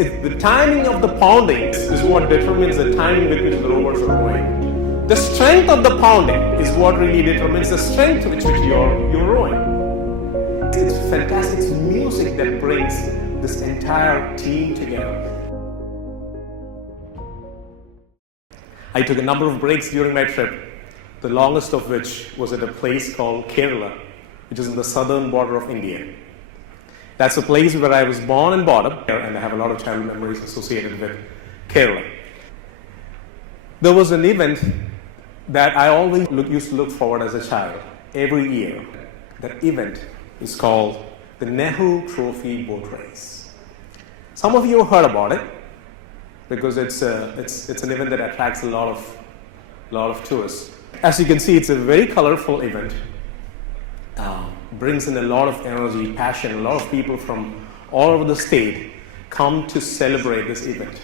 The timing of the pounding is what determines the timing with which the rowers are rowing. The strength of the pounding is what really determines the strength with which you're rowing. It's fantastic. It's music that brings this entire team together. I took a number of breaks during my trip, the longest of which was at a place called Kerala, which is in the southern border of India. That's a place where I was born and brought up, and I have a lot of childhood memories associated with Kerala. There was an event that I always used to look forward as a child, every year. That event is called the Nehru Trophy Boat Race. Some of you have heard about it because it's an event that attracts a lot of tourists. As you can see, it's a very colorful event. Brings in a lot of energy, passion. A lot of people from all over the state come to celebrate this event.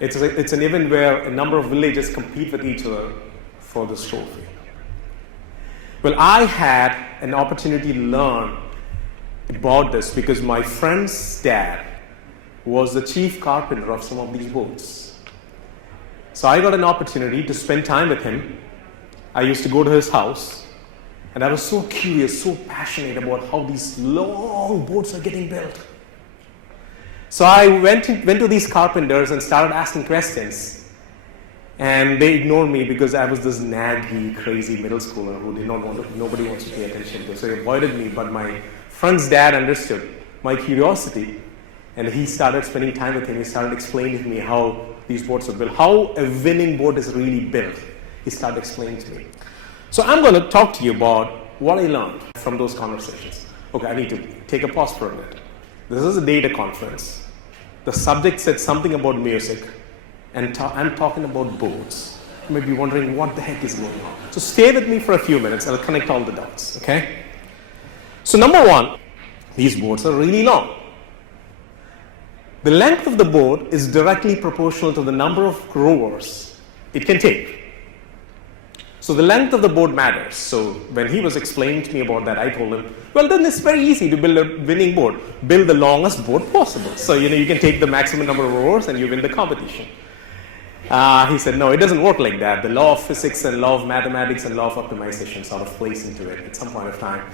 It's an event where a number of villages compete with each other for this trophy. Well, I had an opportunity to learn about this because my friend's dad was the chief carpenter of some of these boats. So I got an opportunity to spend time with him. I used to go to his house. And I was so curious, so passionate about how these long boats are getting built. So I went to these carpenters and started asking questions. And they ignored me because I was this naggy, crazy middle schooler who nobody wants to pay attention to. So they avoided me, but my friend's dad understood my curiosity. And he started spending time with him. He started explaining to me how these boats are built, how a winning boat is really built. He started explaining to me. So I'm going to talk to you about what I learned from those conversations. Okay, I need to take a pause for a minute. This is a data conference. The subject said something about music, and I'm talking about boats. You may be wondering what the heck is going on. So stay with me for a few minutes. I'll connect all the dots, okay? So number one, these boats are really long. The length of the boat is directly proportional to the number of rowers it can take. So the length of the boat matters. So when he was explaining to me about that, I told him, well, then it's very easy to build a winning boat. Build the longest boat possible. So, you can take the maximum number of rowers and you win the competition. He said, no, it doesn't work like that. The law of physics and law of mathematics and law of optimization sort of plays into it at some point of time.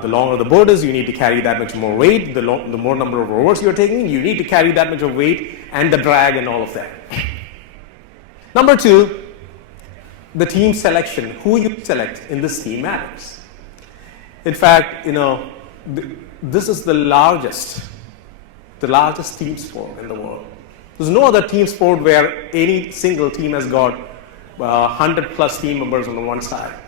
The longer the boat is, you need to carry that much more weight. The more number of rowers you're taking, you need to carry that much of weight and the drag and all of that. Number two, the team selection, who you select in this team matters. In fact, this is the largest team sport in the world. There's no other team sport where any single team has got 100 plus team members on the one side.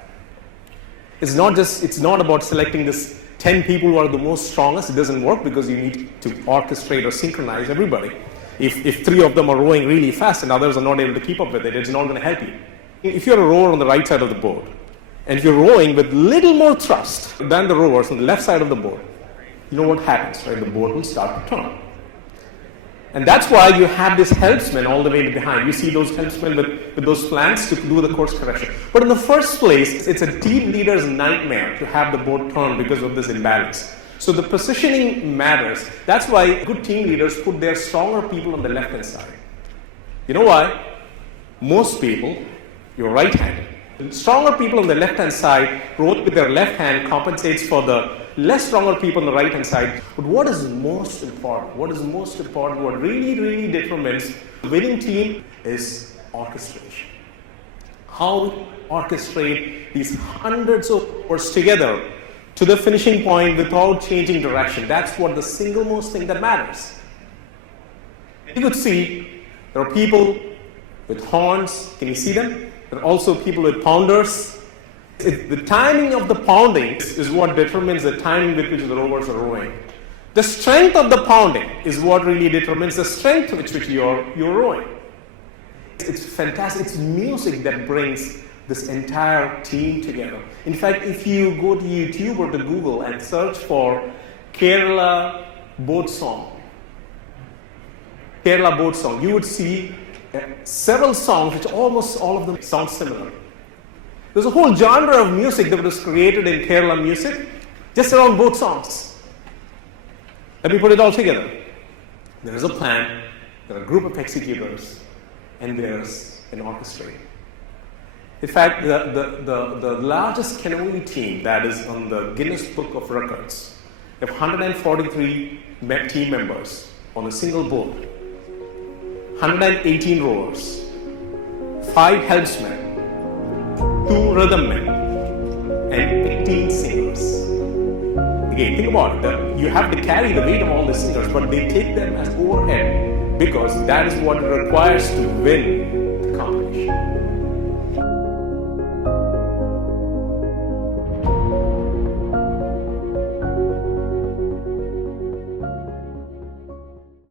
It's not about selecting this 10 people who are the most strongest. It doesn't work because you need to orchestrate or synchronize everybody. If 3 of them are rowing really fast and others are not able to keep up with it, it's not going to help you. If you're a rower on the right side of the boat, and if you're rowing with little more thrust than the rowers on the left side of the boat, you know what happens, right? The boat will start to turn. And that's why you have this helmsman all the way behind. You see those helmsmen with those plans to do the course correction. But in the first place, it's a team leader's nightmare to have the boat turn because of this imbalance. So the positioning matters. That's why good team leaders put their stronger people on the left-hand side. You know why? Most people, you're right-handed. Stronger people on the left-hand side row with their left hand compensates for the less stronger people on the right-hand side. But what is most important? What really, really determines the winning team is orchestration. How we orchestrate these hundreds of rowers together to the finishing point without changing direction. That's what the single most thing that matters. You could see there are people with horns. Can you see them? There are also people with pounders. The timing of the pounding is what determines the timing with which the rowers are rowing. The strength of the pounding is what really determines the strength with which you're rowing. It's fantastic. It's music that brings this entire team together. In fact, if you go to YouTube or to Google and search for Kerala boat song, you would see several songs which almost all of them sound similar. There's a whole genre of music that was created in Kerala music just around boat songs. Let me put it all together. There is a plan, there are a group of executors, and there's an orchestrator. In fact, the largest cannoli team that is on the Guinness Book of Records, they have 143 team members on a single board, 118 rowers, 5 helmsmen, 2 rhythm men, and 18 singers. Again, think about it. You have to carry the weight of all the singers, but they take them as overhead because that is what it requires to win